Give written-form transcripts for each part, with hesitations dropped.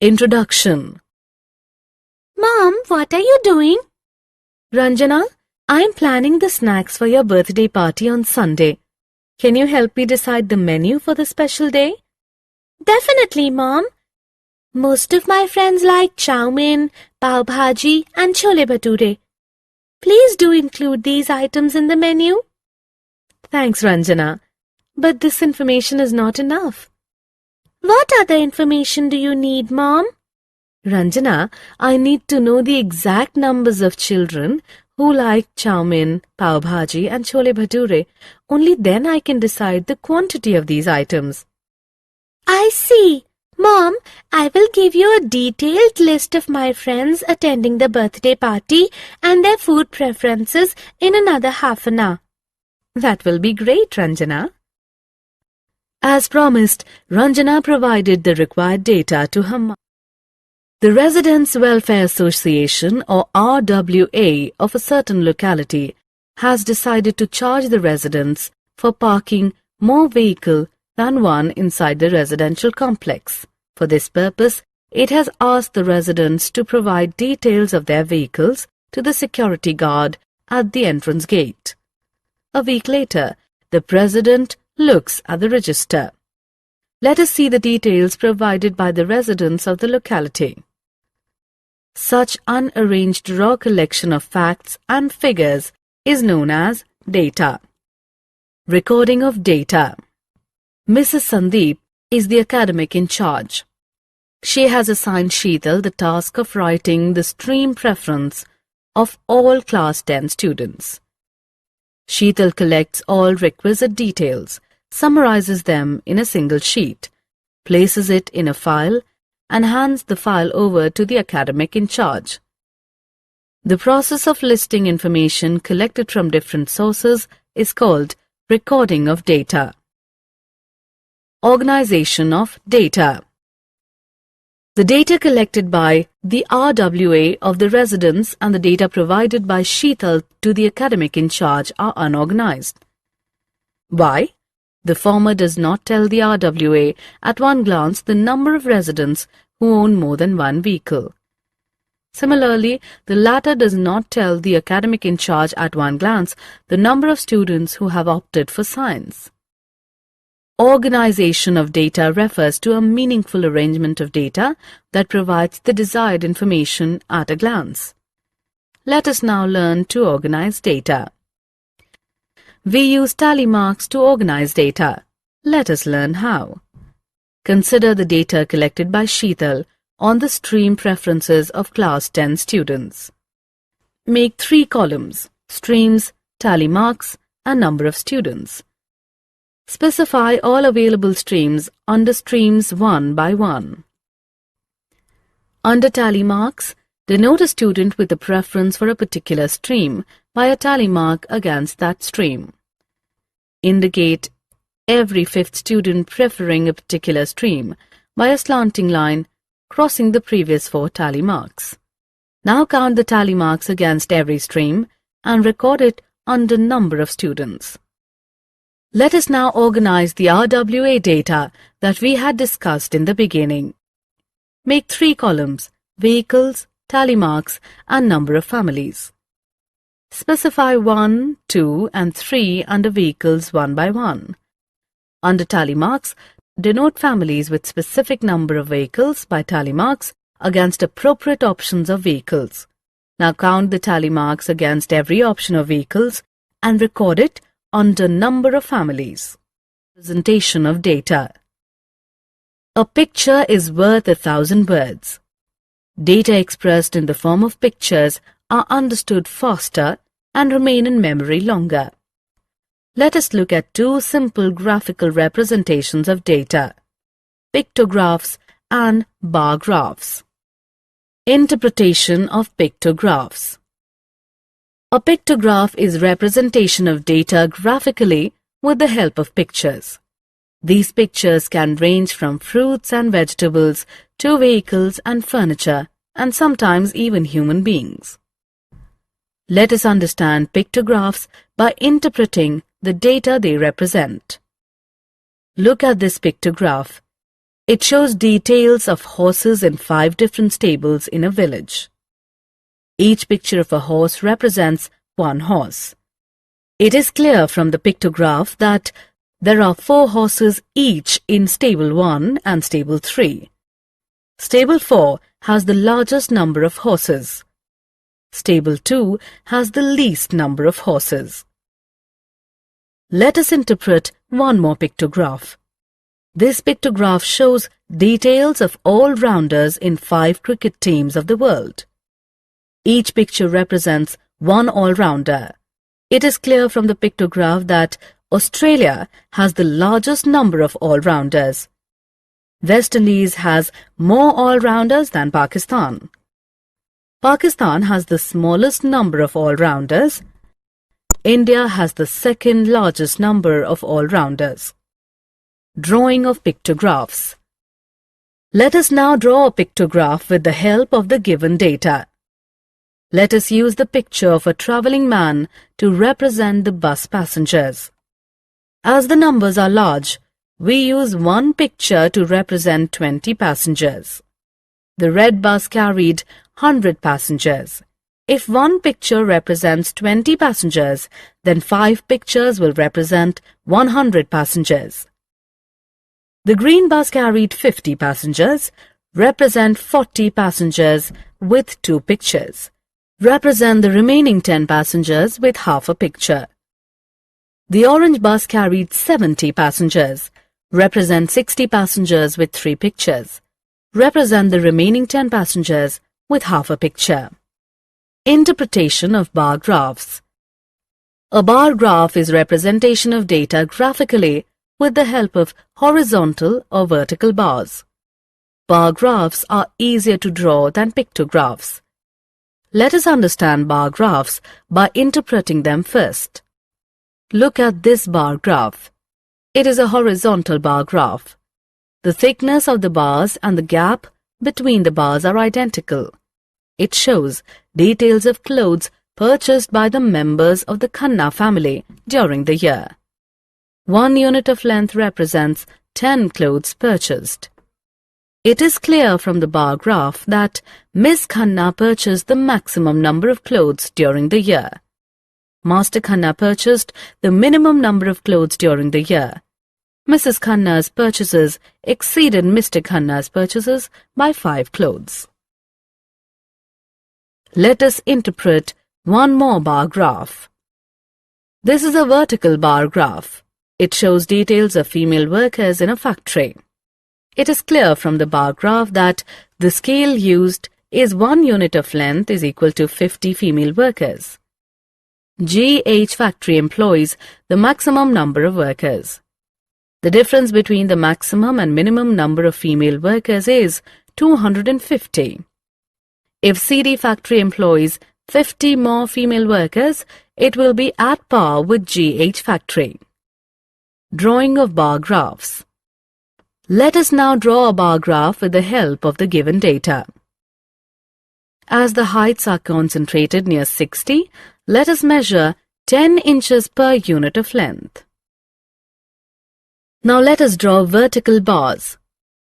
Introduction. Mom, what are you doing? Ranjana, I'm planning the snacks for your birthday party on Sunday. Can you help me decide the menu for the special day? Definitely, Mom. Most of my friends like chow mein, pav bhaji and chole bhature. Please do include these items in the menu. Thanks, Ranjana. But this information is not enough. What other information do you need, Mom? Ranjana, I need to know the exact numbers of children who like chow mein, pav bhaji and chole bhature. Only then I can decide the quantity of these items. I see. Mom, I will give you a detailed list of my friends attending the birthday party and their food preferences in another half an hour. That will be great, Ranjana. As promised, Ranjana provided the required data to her mother. The Residents' Welfare Association, or RWA, of a certain locality has decided to charge the residents for parking more vehicle than one inside the residential complex. For this purpose, it has asked the residents to provide details of their vehicles to the security guard at the entrance gate. A week later, the president looks at the register. Let us see the details provided by the residents of the locality. Such unarranged raw collection of facts and figures is known as data. Recording of data. Mrs. Sandeep is the academic in charge. She has assigned Sheetal the task of writing the stream preference of all class 10 students. Sheetal collects all requisite details, summarizes them in a single sheet, places it in a file, and hands the file over to the academic in charge. The process of listing information collected from different sources is called recording of data. Organization of data. The data collected by the RWA of the residents and the data provided by Sheetal to the academic in charge are unorganized. Why? The former does not tell the RWA at one glance the number of residents who own more than one vehicle. Similarly, the latter does not tell the academic in charge at one glance the number of students who have opted for science. Organization of data refers to a meaningful arrangement of data that provides the desired information at a glance. Let us now learn to organize data. We use tally marks to organize data. Let us learn how. Consider the data collected by Sheetal on the stream preferences of class 10 students. Make 3 columns: streams, tally marks, and number of students. Specify all available streams under streams one by one. Under tally marks, denote a student with a preference for a particular stream by a tally mark against that stream. Indicate every 5th student preferring a particular stream by a slanting line crossing the previous 4 tally marks. Now count the tally marks against every stream and record it under number of students. Let us now organize the RWA data that we had discussed in the beginning. Make 3 columns: vehicles, tally marks, and number of families. Specify 1, 2, and 3 under vehicles one by one. Under tally marks, denote families with specific number of vehicles by tally marks against appropriate options of vehicles. Now count the tally marks against every option of vehicles and record it under number of families. Presentation of data. A picture is worth 1,000 words. Data expressed in the form of pictures are understood faster and remain in memory longer. Let us look at 2 simple graphical representations of data: pictographs and bar graphs. Interpretation of pictographs. A pictograph is representation of data graphically with the help of pictures. These pictures can range from fruits and vegetables to vehicles and furniture, and sometimes even human beings. Let us understand pictographs by interpreting the data they represent. Look at this pictograph. It shows details of horses in 5 different stables in a village. Each picture of a horse represents one horse. It is clear from the pictograph that there are 4 horses each in stable 1 and stable 3. Stable 4 has the largest number of horses. Stable 2 has the least number of horses. Let us interpret one more pictograph. This pictograph shows details of all-rounders in 5 cricket teams of the world. Each picture represents one all-rounder. It is clear from the pictograph that Australia has the largest number of all-rounders. West Indies has more all-rounders than Pakistan. Pakistan has the smallest number of all-rounders. India has the second largest number of all-rounders. Drawing of pictographs. Let us now draw a pictograph with the help of the given data. Let us use the picture of a travelling man to represent the bus passengers. As the numbers are large, we use one picture to represent 20 passengers. The red bus carried 100 passengers. If one picture represents 20 passengers, then 5 pictures will represent 100 passengers. The green bus carried 50 passengers, represent 40 passengers with 2 pictures. Represent the remaining 10 passengers with half a picture. The orange bus carried 70 passengers, represent 60 passengers with 3 pictures. Represent the remaining 10 passengers with half a picture. Interpretation of bar graphs. A bar graph is representation of data graphically with the help of horizontal or vertical bars. Bar graphs are easier to draw than pictographs. Let us understand bar graphs by interpreting them first. Look at this bar graph. It is a horizontal bar graph. The thickness of the bars and the gap between the bars are identical. It shows details of clothes purchased by the members of the Khanna family during the year. 1 unit of length represents 10 clothes purchased. It is clear from the bar graph that Miss Khanna purchased the maximum number of clothes during the year. Master Khanna purchased the minimum number of clothes during the year. Mrs. Khanna's purchases exceeded Mr. Khanna's purchases by 5 clothes. Let us interpret one more bar graph. This is a vertical bar graph. It shows details of female workers in a factory. It is clear from the bar graph that the scale used is 1 unit of length is equal to 50 female workers. GH factory employs the maximum number of workers. The difference between the maximum and minimum number of female workers is 250. If CD factory employs 50 more female workers, it will be at par with GH factory. Drawing of bar graphs. Let us now draw a bar graph with the help of the given data. As the heights are concentrated near 60, let us measure 10 inches per unit of length. Now let us draw vertical bars.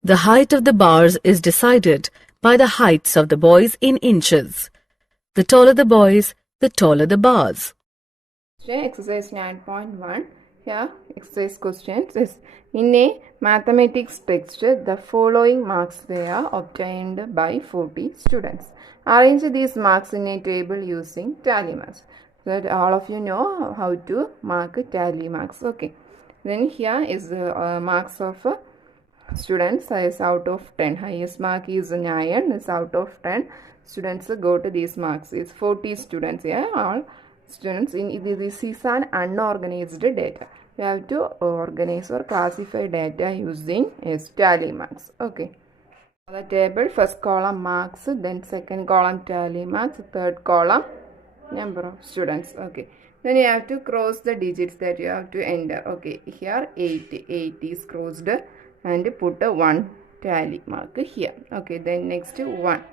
The height of the bars is decided by the heights of the boys in inches. The taller the boys, the taller the bars. Exercise 9.1. Here, exercise questions is: in a mathematics text, the following marks were obtained by 40 students. Arrange these marks in a table using tally marks. So that all of you know how to mark tally marks. Okay. Then here is the marks of students is out of 10. Highest mark is 9. Is out of 10. Students go to these marks is 40 students. Yeah, all students in this is an unorganized data. We have to organize or classify data using tally marks. Okay. The table, first column marks, then second column tally marks, third column number of students. Okay. Then you have to cross the digits that you have to enter. Okay. Here 8 is crossed and put a 1 tally mark here. Okay. Then next 1.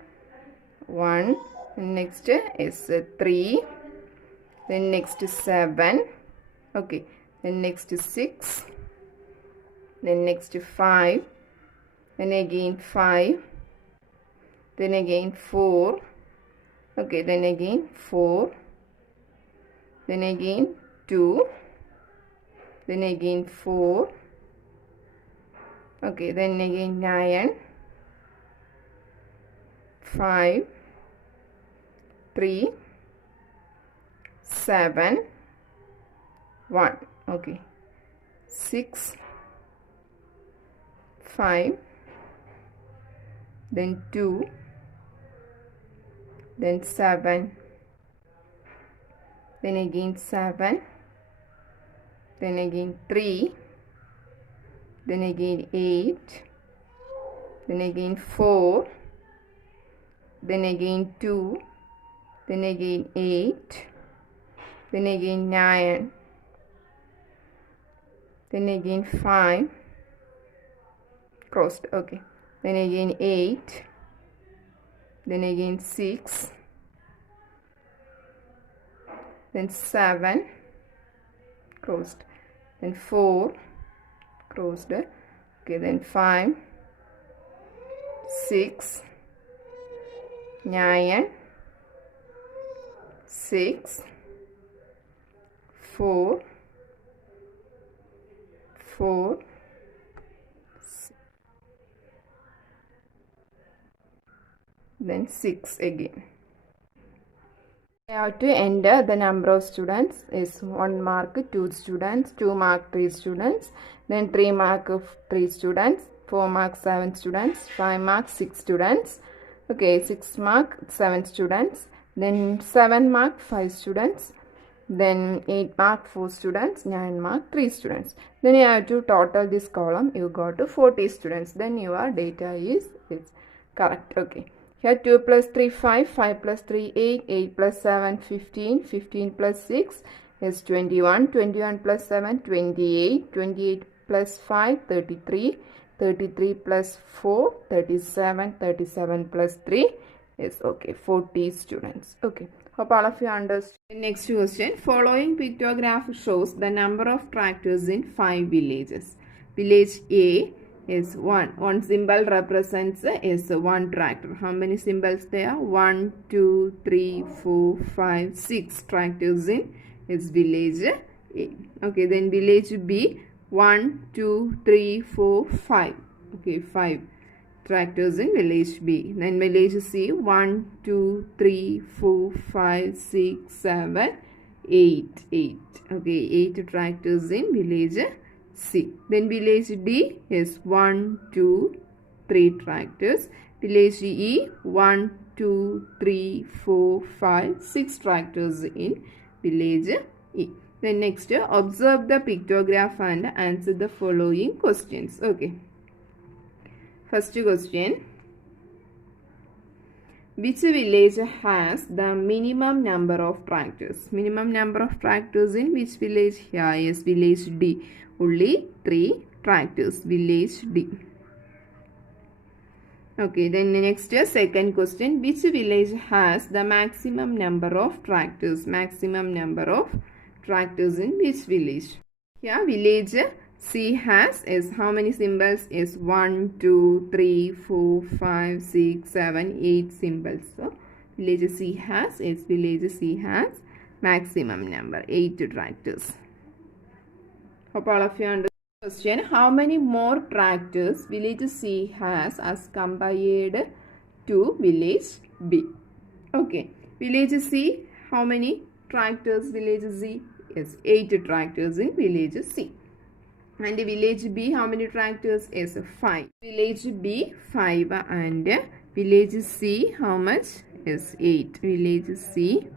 Next is 3. Then next 7. Okay. Then next 6. Then next 5. then again 5, then again 4, okay, then again 4, then again 2, then again 4, okay, then again 9, 5, 3, 7, 1, okay, 6, 5, then 2, then 7, then again 7, then again 3, then again 8, then again 4, then again 2, then again 8, then again 9, then again 5, crossed, okay, then again 8, then again 6, then 7, crossed, then 4, crossed, okay, then 5, 6, 9, 6, 4, 4, then 6 again. I have to enter the number of students is 1 mark 2 students, 2 mark 3 students, then 3 mark 3 students, 4 mark 7 students, 5 mark 6 students, okay, 6 mark 7 students, then 7 mark 5 students, then 8 mark 4 students, 9 mark 3 students. Then you have to total this column, you got to 40 students, then your data is correct, okay. Here 2 plus 3 5, 5 plus 3 8, 8 plus 7 15, 15 plus 6 is 21, 21 plus 7 28, 28 plus 5 33, 33 plus 4 37, 37 plus 3 is okay 40 students. Okay, hope all of you understand. Next question, following pictograph shows the number of tractors in 5 villages. Village A is 1. One symbol represents is 1 tractor. How many symbols there? 1, 2, 3, 4, 5, 6 tractors in is village A. Okay, then village B, 1, 2, 3, 4, 5. Okay, 5 tractors in village B. Then village C, 1, 2, 3, 4, 5, 6, 7, 8. 8. Okay, 8 tractors in village C. Then village D is 1, 2, 3 tractors. Village E, 1, 2, 3, 4, 5, 6 tractors in village E. Then next, observe the pictograph and answer the following questions. Okay. First question. Which village has the minimum number of tractors? Minimum number of tractors in which village? Here is village D. Only 3 tractors. Village D. Okay, then next second question. Which village has the maximum number of tractors? Maximum number of tractors in which village? Here village C has is how many symbols? Is 1, 2, 3, 4, 5, 6, 7, 8 symbols. So village C has is village C has maximum number 8 tractors. Hope all of you understand. Question, how many more tractors village C has as compared to village B? Okay, village C, how many tractors village C? Is 8 tractors in village C. And village B, how many tractors? Is 5. Village B 5 and village C how much? Is 8. Village C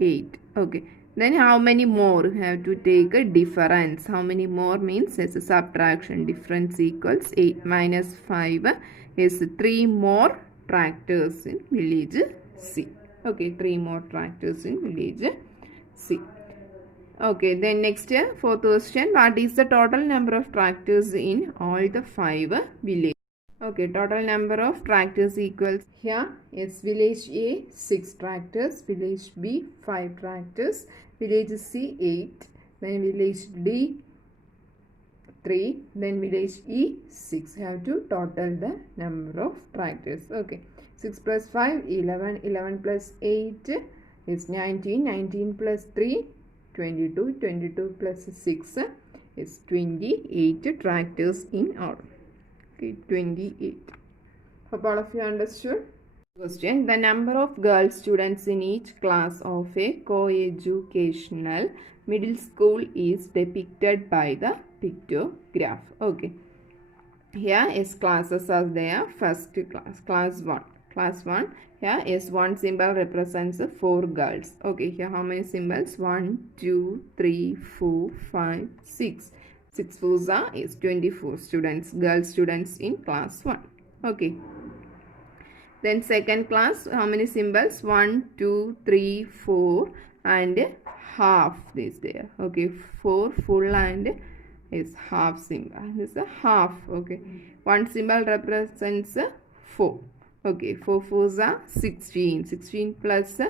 8. Okay. Then how many more? We have to take a difference. How many more means it's a subtraction. Difference equals 8 minus 5 is 3 more tractors in village C. Okay, 3 more tractors in village C. Okay, then next fourth question. What is the total number of tractors in all the 5 villages? Okay, total number of tractors equals here is village A 6 tractors, village B 5 tractors, village C 8, then village D 3. Then village E 6. You have to total the number of tractors. Okay. 6 plus 5 11. 11 plus 8 is 19. 19 plus 3 22. 22 plus 6 is 28 tractors in all. Okay, 28. Hope all of you understood. Question. The number of girl students in each class of a co-educational middle school is depicted by the pictograph. Okay. Here is classes are there. First class, class 1. Class 1. Here is one symbol represents 4 girls. Okay. Here how many symbols? 1, 2, 3, 4, 5, 6. 6 fours is 24 students, girl students in class 1. Okay. Then second class, how many symbols? 1, 2, 3, 4 and half is there. Okay, 4 full and is half symbol. This is a half. Okay, one symbol represents 4. Okay, 4 fours are 16. 16 plus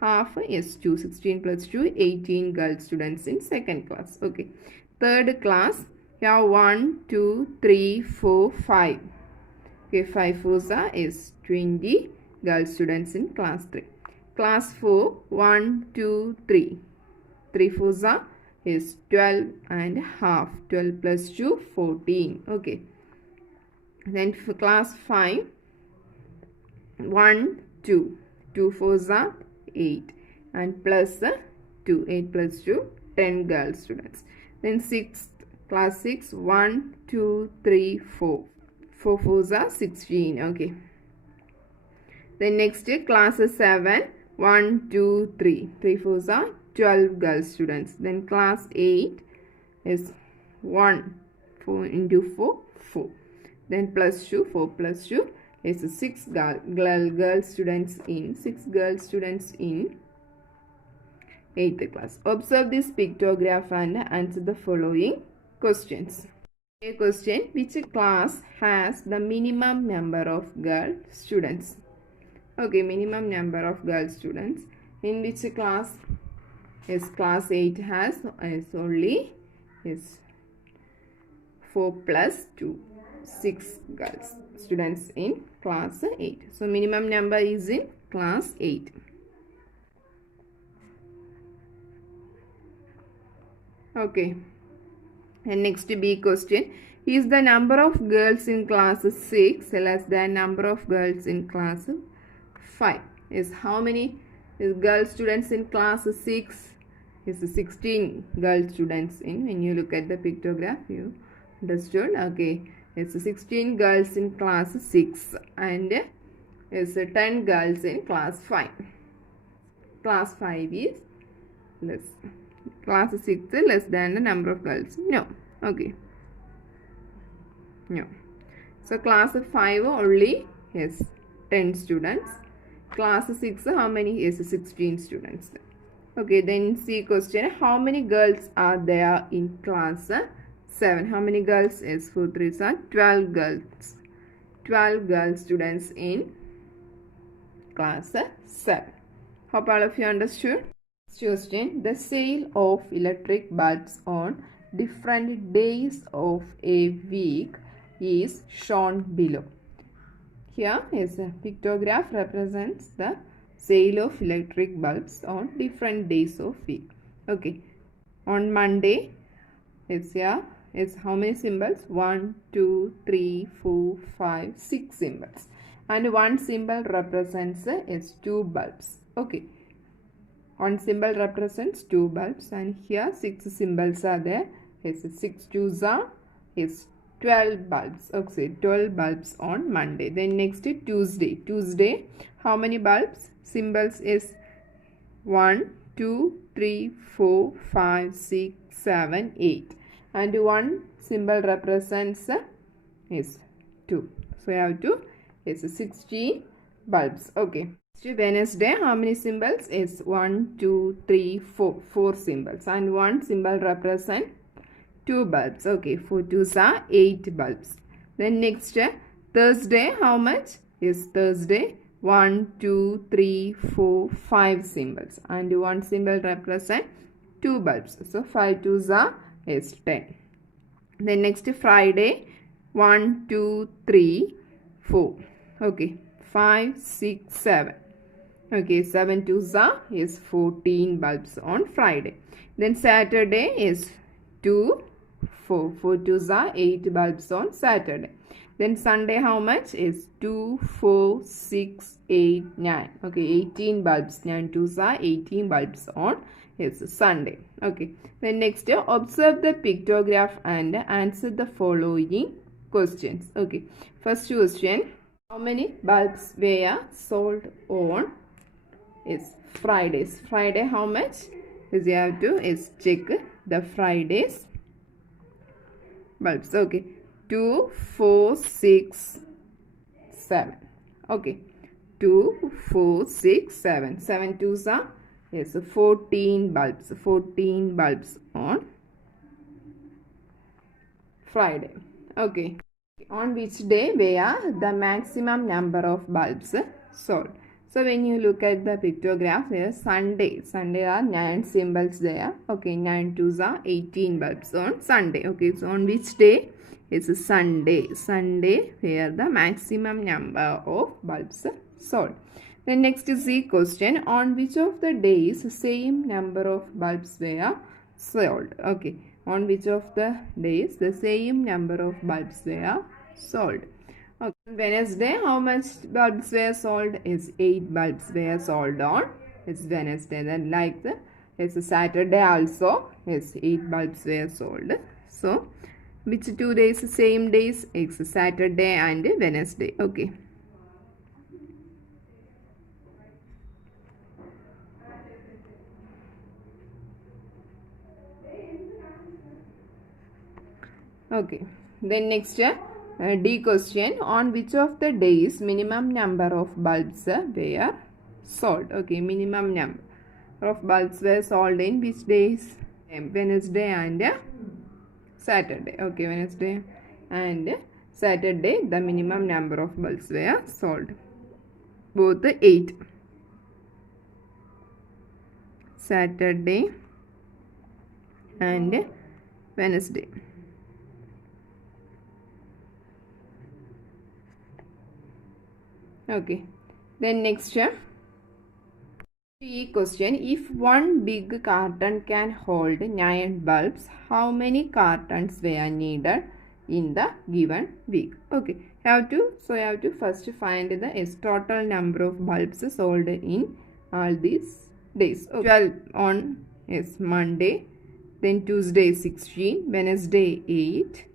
half is 2. 16 plus 2, 18 girl students in second class. Okay, third class, here 1, 2, 3, 4, 5. Okay, 5 fours is 20 girl students in class 3. Class 4, 1, 2, 3. 3 fours is 12 and half. 12 plus 2, 14. Okay. Then for class 5, 1, 2. 2 fours are 8 and plus 2. 8 plus 2, 10 girl students. Then 6th, class 6, 1, 2, 3, 4. 4 fours are 16. Okay. Then next class 7, 1, 2, 3. 3 fours are 12 girl students. Then class 8 is 1, 4 into 4, 4. Then plus 2, 4 plus 2 is 6 girl students in 8th class. Observe this pictograph and answer the following questions. A question: which class has the minimum number of girl students? Okay, minimum number of girl students. In which class? Is class 8 has only is 4 plus 2, 6 girls students in class 8. So minimum number is in class 8. Okay. And next B question. Is the number of girls in class 6 less than number of girls in class 5? Is how many is girl students in class 6? Is 16 girl students in. When you look at the pictograph, you understood. Okay. It's 16 girls in class 6 and is 10 girls in class 5. Class 5 is less. Class 6 is less than the number of girls. No. Okay. No. So class 5 only is 10 students. Class 6 how many is 16 students. Okay, then see question. How many girls are there in class 7? How many girls is 4 3s are 12 girls. 12 girl students in class 7. Hope all of you understood. Question. The sale of electric bulbs on different days of a week is shown below. Here is a pictograph represents the sale of electric bulbs on different days of week. Okay. On Monday, it's here is how many symbols? 1, 2, 3, 4, 5, 6 symbols. And one symbol represents is 2 bulbs. Okay. One symbol represents 2 bulbs and here 6 symbols are there. Is 6 2s are is 12 bulbs. Okay, 12 bulbs on Monday. Then next Tuesday. Tuesday, how many bulbs? Symbols is 1, 2, 3, 4, 5, 6, 7, 8. And one symbol represents is 2. So you have to is 16 bulbs. Okay. Wednesday, how many symbols? Is 1, 2, 3, 4. 4 symbols. And one symbol represents 2 bulbs. Okay, 4 2s are 8 bulbs. Then next Thursday, how much is Thursday? 1, 2, 3, 4, 5 symbols. And one symbol represents 2 bulbs. So 5 2s are is 10. Then next Friday, 1, 2, 3, 4. Okay, 5, 6, 7. Okay, 7 to is 14 bulbs on Friday. Then Saturday is 2, 4. 4 to 8 bulbs on Saturday. Then Sunday how much is 2, 4, 6, 8, 9. Okay, 18 bulbs. 9 to 18 bulbs on Sunday. Okay. Then next observe the pictograph and answer the following questions. Okay. First question. How many bulbs were sold on Fridays? Friday how much? Is you have to check the Fridays bulbs. Okay. 2, 4, 6, 7. Okay. 2, 4, 6, 7. 7 to 14 bulbs. 14 bulbs on Friday. Okay. On which day were the maximum number of bulbs sold? So when you look at the pictograph, there Sunday. Sunday are 9 symbols there. Okay, 9 to 18 bulbs on Sunday. Okay, so on which day? It's Sunday. Sunday where the maximum number of bulbs sold. Then next is the question. On which of the days same number of bulbs were sold? Okay. On which of the days the same number of bulbs were sold? Okay. Wednesday, how much bulbs were sold? Is 8 bulbs were sold on Wednesday. Then like it's Saturday also is 8 bulbs were sold. So which 2 days same days? It's Saturday and Wednesday. Okay. Okay. Then next D question. On which of the days minimum number of bulbs were sold? Okay. Minimum number of bulbs were sold in which days? Wednesday and Saturday. Okay. Wednesday and Saturday the minimum number of bulbs were sold. Both 8. Saturday and Wednesday. Okay. Then next question. If one big carton can hold 9 bulbs, how many cartons were needed in the given week? Okay. You have to first find the total number of bulbs sold in all these days. Okay. 12 on Monday, then Tuesday 16, Wednesday 8,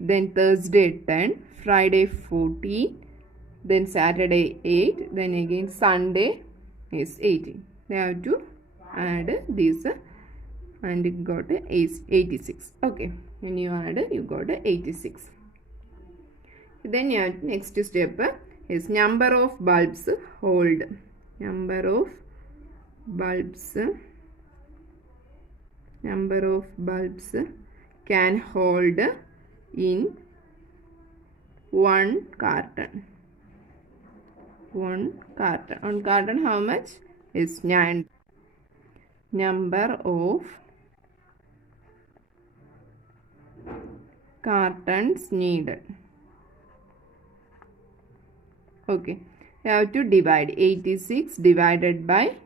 then Thursday 10, Friday 14, then Saturday 8, then again Sunday is 18. They have to add this and you got 86. Okay, when you add you got 86. Then you have next step is number of bulbs hold. Number of bulbs can hold in one carton. One carton. On carton how much? Is 9. Number of cartons needed. Okay. You have to divide 86 divided by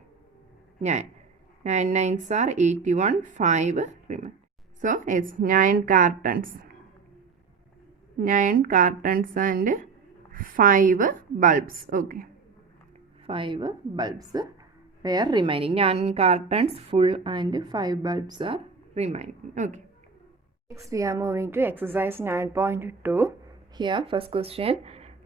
9. 9 nines are 81. 5 remain. So it's 9 cartons. 9 cartons and 5 bulbs. Okay. 5 bulbs were remaining. 9 cartons full and 5 bulbs are remaining. Okay. Next we are moving to exercise 9.2. Here first question.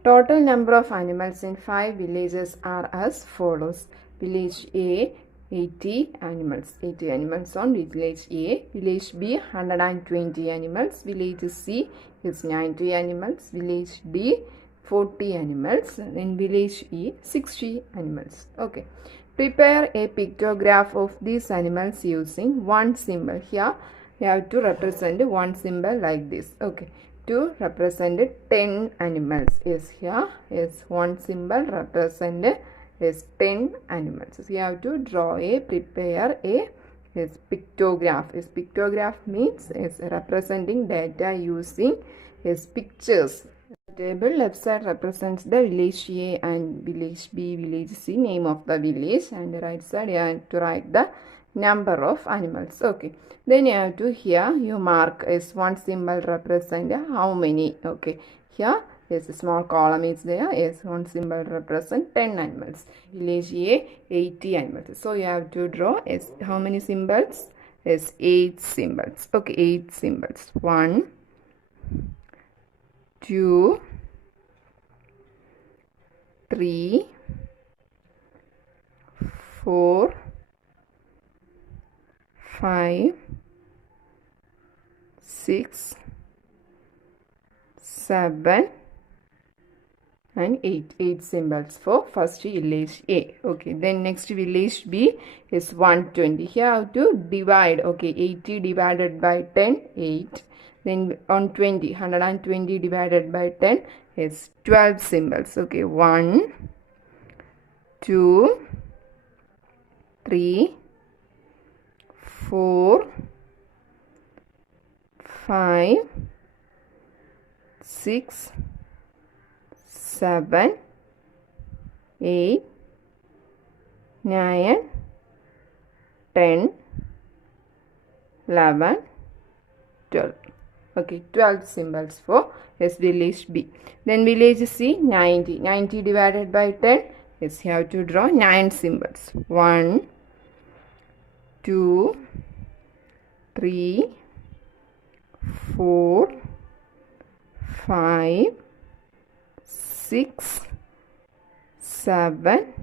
Total number of animals in 5 villages are as follows. Village A 80 animals. 80 animals on village A. Village B 120 animals. Village C is 90 animals. Village D 40 animals. In village E 60 animals. Okay. Prepare a pictograph of these animals using one symbol. Here you have to represent one symbol like this. Okay. To represent 10 animals. Is here is one symbol represent is 10 animals. So you have to prepare a is pictograph. Is pictograph means is representing data using is pictures. Table left side represents the village A and village B, village C, name of the village, and the right side you have to write the number of animals. Okay, then you have to here you mark is one symbol represent how many. Okay, here is a small column is there, is one symbol represent 10 animals, village A 80 animals. So you have to draw is how many symbols? Is 8 symbols. Okay, 8 symbols. 1 2 3 4 5 6 7 and 8 symbols for first village A. Okay, then next village B is 120. Here I have to divide. Okay, 80 divided by 10, 8. Then on 120 divided by 10 is 12 symbols. Okay, 1 2 3 4 5 6 7 8 9 10 11 12. Okay, 12 symbols for is village B. Then village C 90. 90 divided by 10 is you have to draw 9 symbols. 1 2 3 4 5 6 7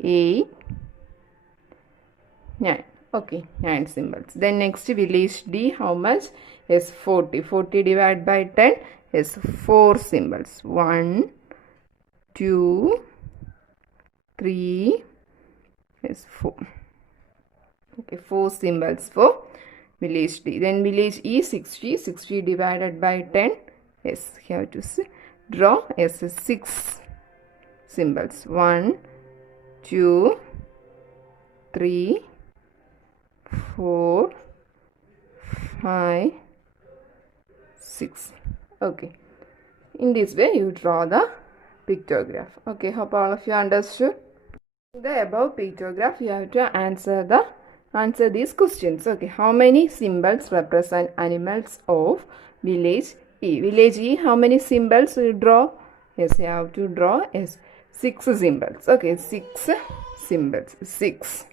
8 9. Okay, 9 symbols. Then next village D, how much? Is 40. 40 divided by 10 is 4 symbols. 1 2 3 is 4. Okay, 4 symbols for village D. Then village E 60. 60 divided by 10 is you have to draw as 6 symbols. 1 2 3 4 5 6. Okay, in this way you draw the pictograph. Okay, hope all of you understood. The above pictograph you have to answer these questions. Okay, how many symbols represent animals of village E? Village E, how many symbols you draw? Yes, you have to draw is 6 symbols. Okay, 6 symbols. 6.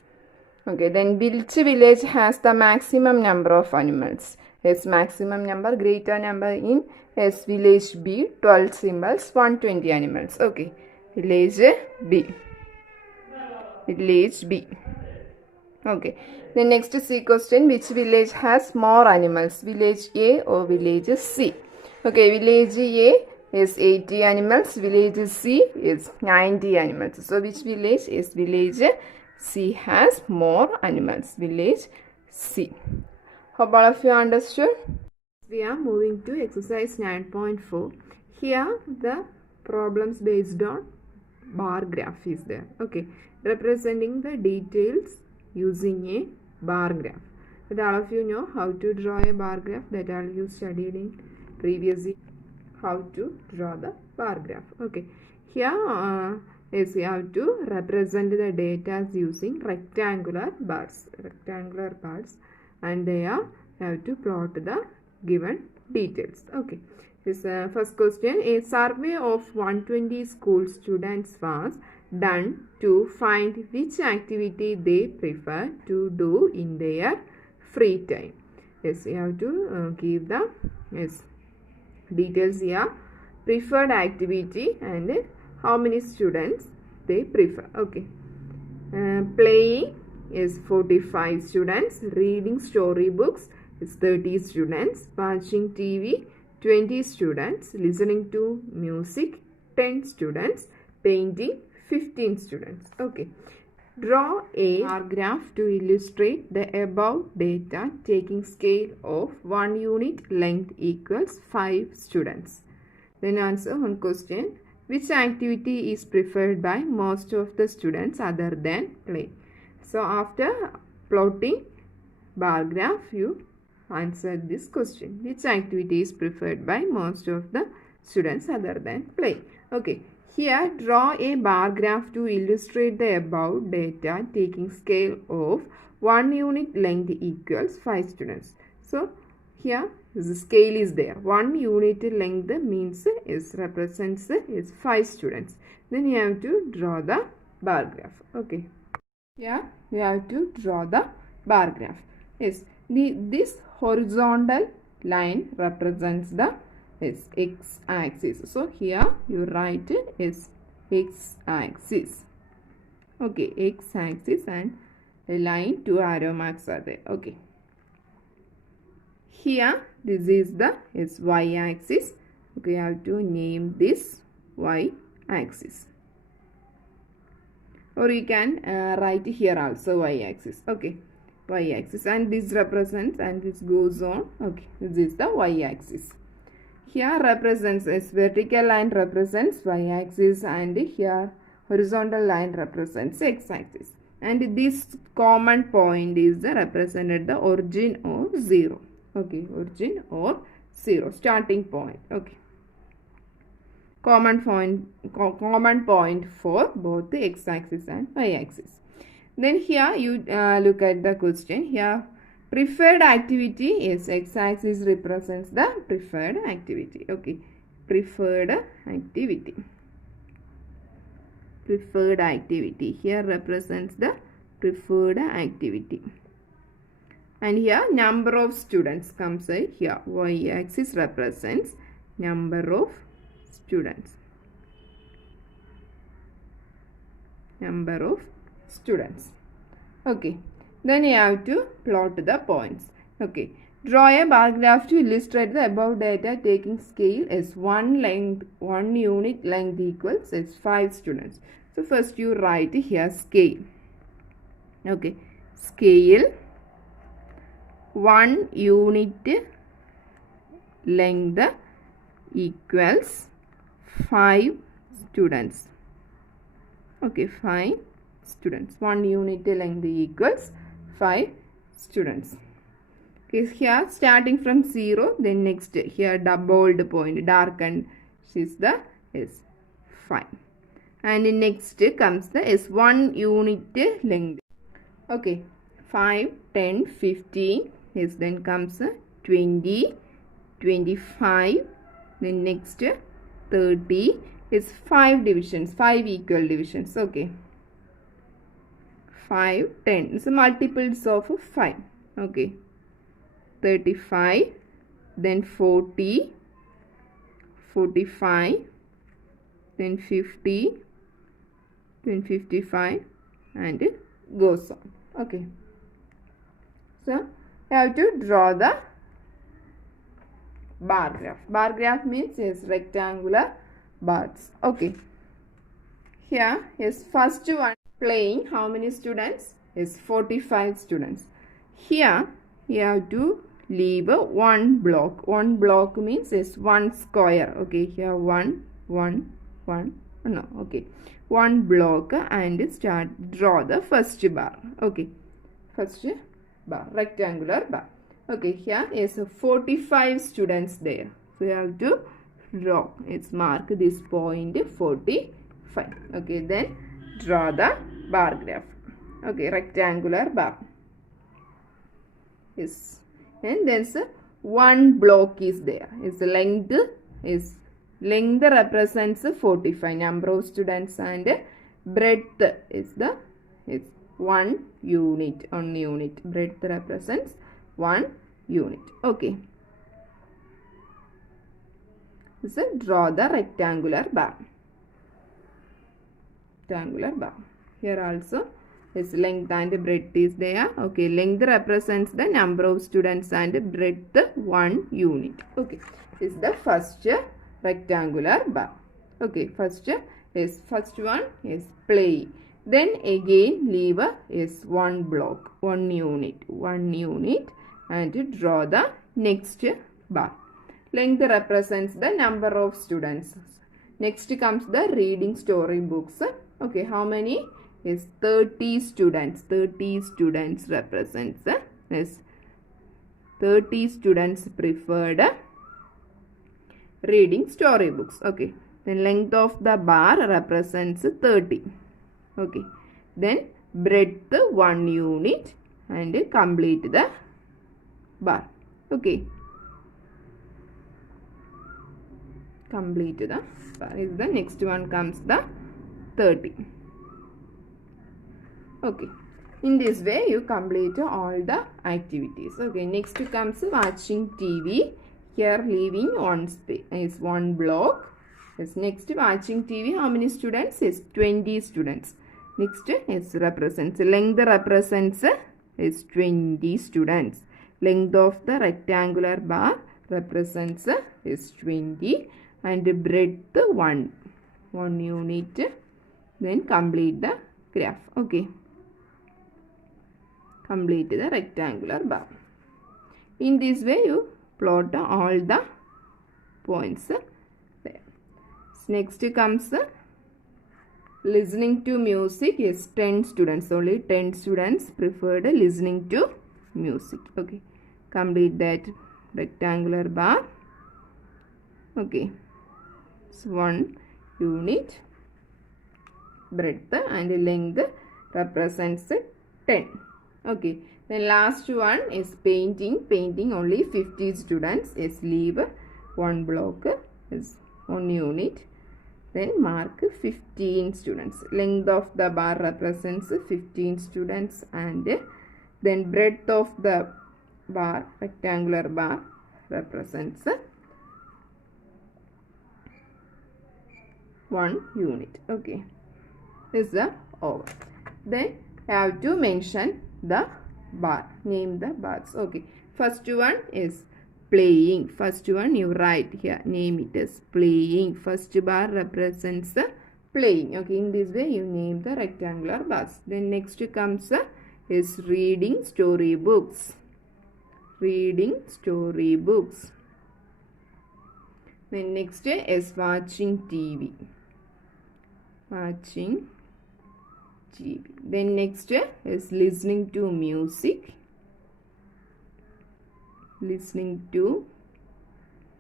Okay, then which village has the maximum number of animals? Yes, maximum number, greater number in yes, village B, 12 symbols, 120 animals. Okay, village B. Village B. Okay, the next C question, which village has more animals? Village A or village C? Okay, village A is 80 animals, village C is 90 animals. So which village is village C has more animals? Village C. Hope all of you understood. We are moving to exercise 9.4. Here the problems based on bar graph is there. Okay, representing the details using a bar graph. But all of you know how to draw a bar graph, that all you studied in previously how to draw the bar graph. Okay, here is you have to represent the data using rectangular bars, and there you have to plot the given details. Okay, this first question, a survey of 120 school students was done to find which activity they prefer to do in their free time. Yes, you have to give the details here, preferred activity and how many students they prefer. Okay, playing is 45 students, reading storybooks is 30 students, watching TV 20 students, listening to music 10 students, painting 15 students. Okay, draw a bar graph to illustrate the above data taking scale of 1 unit length equals 5 students. Then answer one question, which activity is preferred by most of the students other than play? So after plotting bar graph, you answer this question. Which activity is preferred by most of the students other than play? Okay, here draw a bar graph to illustrate the above data taking scale of 1 unit length equals 5 students. So here the scale is there. 1 unit length means represents 5 students. Then you have to draw the bar graph. Okay. Yeah, you have to draw the bar graph. Yes, this horizontal line represents the x-axis. So here you write is x-axis. Okay, x-axis and a line, 2 arrow marks are there. Okay. Here this is the y-axis. Okay, you have to name this y-axis. Or you can write here also y-axis. Okay, y-axis, and this represents and this goes on. Okay, this is the y-axis. Here represents vertical line represents y-axis, and here horizontal line represents x-axis. And this common point is represented the origin or 0. Okay, origin or 0, starting point. Okay. Common point for both the x-axis and y-axis. Then here you look at the question. Here preferred activity is x-axis represents the preferred activity. Okay, preferred activity. Preferred activity here represents the preferred activity. And here number of students comes here. Y-axis represents number of students. Number of students. Okay. Then you have to plot the points. Okay. Draw a bar graph to illustrate the above data taking scale as 1 unit length equals as 5 students. So first you write here scale. Okay. Scale 1 unit length equals 5 students. Okay, 5 students. 1 unit length equals 5 students. Okay, here starting from 0, then next here doubled point, darkened is the 5. And next comes the 1 unit length. Okay, 5, 10, 15, yes, then comes 20, 25, then next 30 is 5 divisions, 5 equal divisions. Okay, 5, 10 is multiples of 5. Okay, 35, then 40, 45, then 50, then 55, and it goes on. Okay, so you have to draw the bar graph. Bar graph means rectangular bars. Okay, here is first one playing. How many students? Is 45 students. Here you have to leave one block. One block means is one square. Okay, here one, no, okay, one block, and draw the first bar. Okay, first bar, rectangular bar. Okay, here is 45 students there. So you have to draw. It's mark this point 45. Okay, then draw the bar graph. Okay, rectangular bar. Yes, and then one block is there. Its length represents 45 number of students, and breadth is 1 unit. 1 unit. Breadth represents 1 unit. Okay. So draw the rectangular bar. Rectangular bar. Here also its length and breadth is there. Okay, length represents the number of students and breadth 1 unit. Okay, this is the first rectangular bar. Okay, first one is play. Then again leave is one block, 1 unit, and draw the next bar. Length represents the number of students. Next comes the reading story books. Okay, how many is 30 students. 30 students represents is 30 students preferred reading storybooks. Okay. Then length of the bar represents 30. Okay. Then breadth 1 unit and complete the bar. Okay. Complete the bar. Is the next one comes the 30. Okay. In this way you complete all the activities. Okay. Next comes watching TV. Here leaving one space is one block. Yes. Next watching TV. How many students? Is 20 students. Next is represents length represents is 20 students. Length of the rectangular bar represents is 20 and breadth 1 unit. Then complete the graph. Okay. Complete the rectangular bar. In this way you plot all the points there. Next comes listening to music is 10 students. Only 10 students preferred listening to music. Okay. Complete that rectangular bar. Okay. So 1 unit. Breadth and length represents 10. Okay. Then last one is painting. Painting only 50 students is leave 1 block is 1 unit. Then mark 15 students. Length of the bar represents 15 students and then breadth of the bar, rectangular bar represents 1 unit. Okay. This is the over. Then I have to mention the bar. Name the bars. Okay. First one is playing. First one you write here. Name it as playing. First bar represents playing. Okay. In this way you name the rectangular bars. Then next comes is reading storybooks. Reading storybooks. Then next is watching TV. Watching TV. Then next is listening to music. Listening to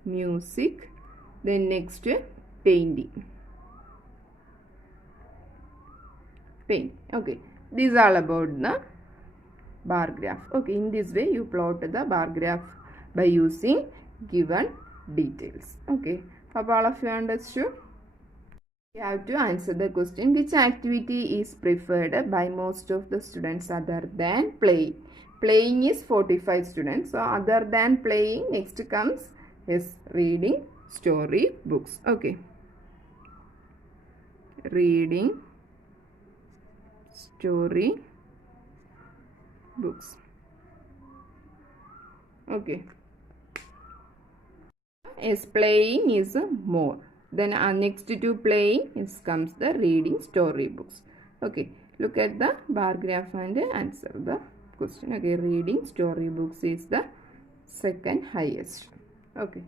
music. Then next painting. Paint. Okay. These are about the bar graph. Okay. In this way you plot the bar graph by using given details. Okay. Hope all of you understood. You have to answer the question, which activity is preferred by most of the students other than playing? Playing is 45 students. So other than playing, next comes is reading story books. Okay. Reading story books. Okay. Is playing is more. Then next to playing comes the reading storybooks. Okay, look at the bar graph and answer the question. Okay, reading storybooks is the second highest. Okay.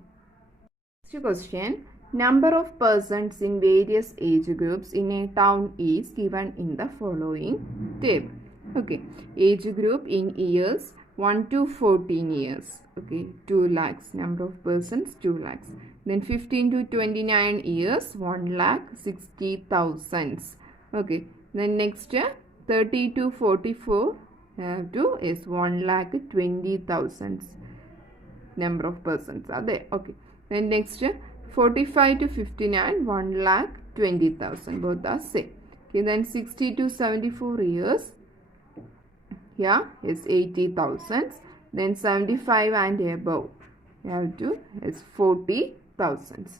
Next question. Number of persons in various age groups in a town is given in the following table. Okay, age group in years 1 to 14 years. Okay, 2 lakhs. Number of persons 2 lakhs. Then 15 to 29 years 1,60,000. Okay. Then next 30 to 44 is 1,20,000. Number of persons are there. Okay. Then next 45 to 59 1,20,000. Both are same. Okay. Then 60 to 74 years. Here is 80,000. Then 75 and above. You have to is 40,000.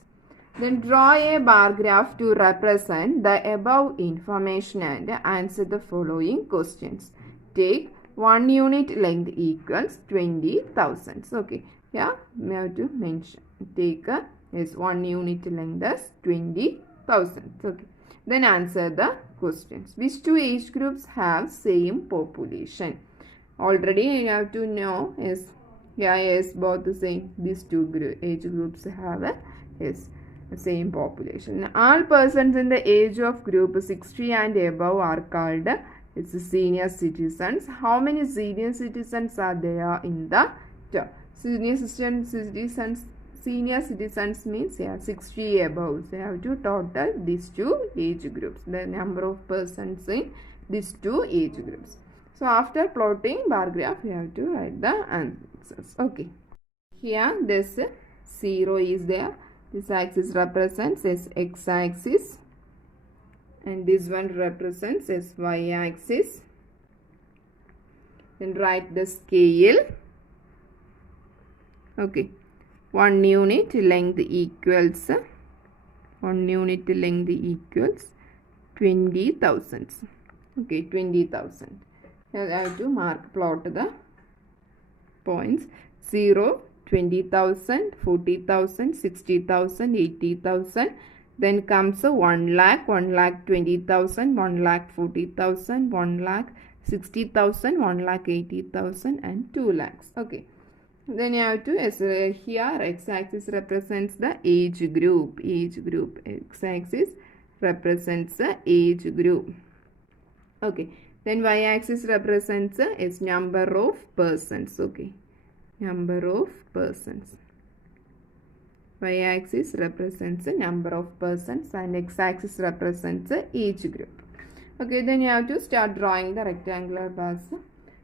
Then draw a bar graph to represent the above information and answer the following questions. Take 1 unit length equals 20,000. Okay. Yeah, we have to mention. Take is 1 unit length as 20,000. Okay. Then answer the questions. Which two age groups have same population? Already you have to know is both the same. These two age groups have same population. All persons in the age of group 60 and above are called senior citizens. How many senior citizens are there in the term? Senior citizens means 60 above. So you have to total these two age groups, the number of persons in these two age groups. So after plotting bar graph, you have to write the answers. Okay. Here this 0 is there. This axis represents as x-axis and this one represents as y-axis. Then write the scale. Okay. 1 unit length equals 20,000. Okay, 20,000. Now I have to plot the points. 0, 20,000, 40,000, 60,000, 80,000. Then comes 1 lakh, 1,20,000, 1,40,000, 1,60,000, 1,80,000 and 2 lakhs. Okay. Then you have to, here x-axis represents the age group. X-axis represents the age group. Okay. Then y-axis represents its number of persons. Okay. Number of persons. Y-axis represents the number of persons and x-axis represents the age group. Okay, then you have to start drawing the rectangular bars.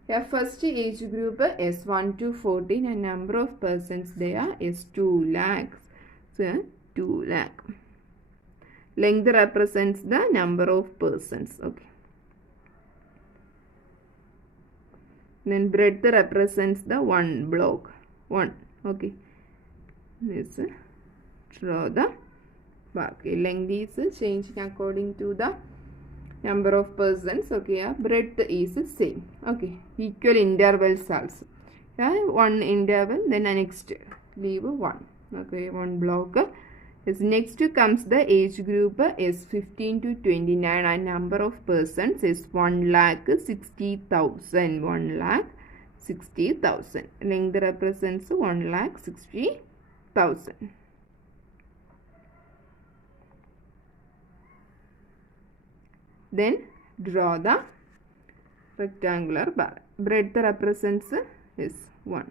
Here first age group is 1 to 14 and number of persons there is 2 lakhs. So 2 lakh. Length represents the number of persons. Okay. Then breadth represents the one block. 1. Okay. This draw the bar. Okay. Length is changed according to the number of persons. Okay. Breadth is same. Okay. Equal intervals also. One interval. Then next leave 1. Okay. One block. Next comes the age group is 15 to 29 and number of persons is 1,60,000. 1,60,000. Length represents 1,60,000. Then draw the rectangular bar. Breadth represents is 1.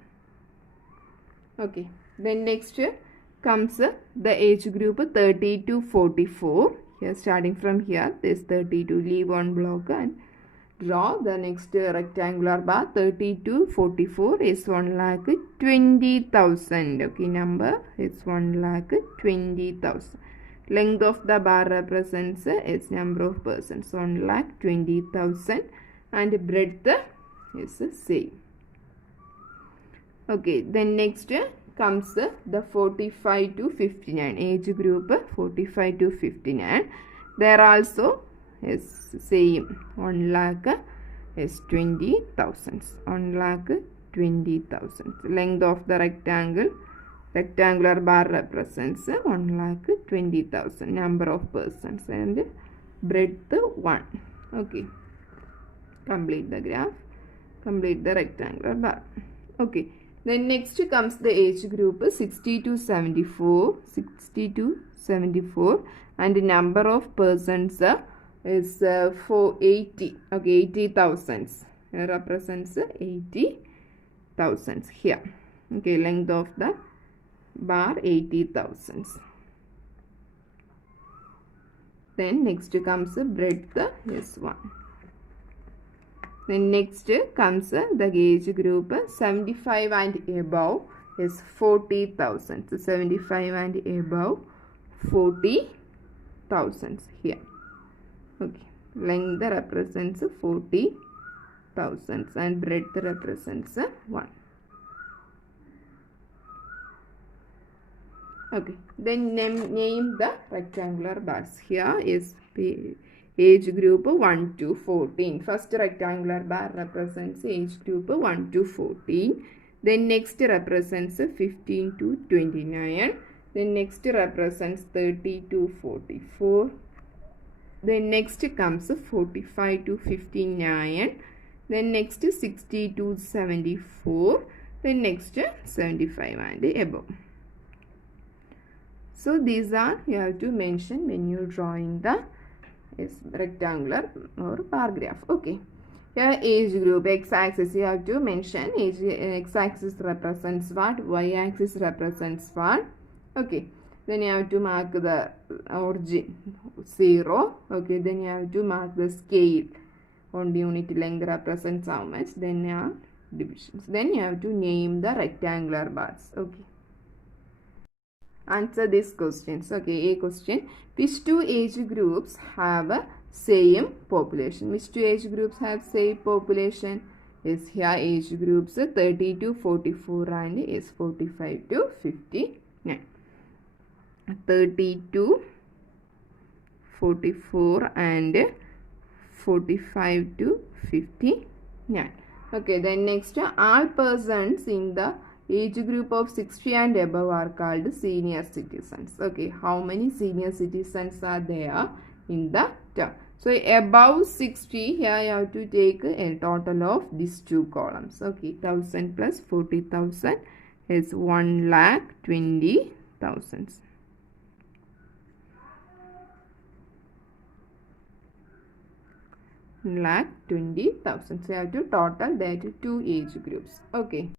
Okay. Then next comes the age group 30 to 44. Here starting from here, this 32. Leave one block and draw the next rectangular bar. 30 to 44 is 1,20,000. Okay, number is 1,20,000. Length of the bar represents its number of persons. 1,20,000 and breadth is same. Okay, then next comes the 45 to 59 age group 45 to 59. There also is same 1 lakh is 20,000. 1,20,000. Length of the rectangular bar represents 1,20,000 number of persons and breadth 1. Okay. Complete the graph. Complete the rectangular bar. Okay. Then next comes the age group 60 to 74. 60 to 74 and the number of persons is 480. Okay, 80,000. Represents 80,000 here. Okay, length of the bar 80,000. Then next comes breadth is 1. Then next comes the age group 75 and above is 40,000. So 75 and above 40,000 here. Okay. Length represents 40,000 and breadth represents 1. Okay. Then name the rectangular bars. Here is age group 1 to 14. First rectangular bar represents age group 1 to 14. Then next represents 15 to 29. Then next represents 30 to 44. Then next comes 45 to 59. Then next 60 to 74. Then next 75 and above. So these are you have to mention when you drawing the rectangular or bar graph. Okay. Here age group, x-axis you have to mention age, x-axis represents what, y-axis represents what. Okay. Then you have to mark the origin 0. Okay. Then you have to mark the scale on the unit length represents how much. Then you have divisions. Then you have to name the rectangular bars. Okay. Answer these questions. Okay, A question. Which two age groups have a same population? Which two age groups have same population? Is here age groups 30 to 44 and is 45 to 59. 30 to 44 and 45 to 59. Okay, then next, all persons in the age group of 60 and above are called senior citizens. Okay, how many senior citizens are there in the term? So above 60, here you have to take a total of these two columns. Okay, 1000 plus 40,000 is 1,20,000. 1,20,000. So you have to total that two age groups. Okay.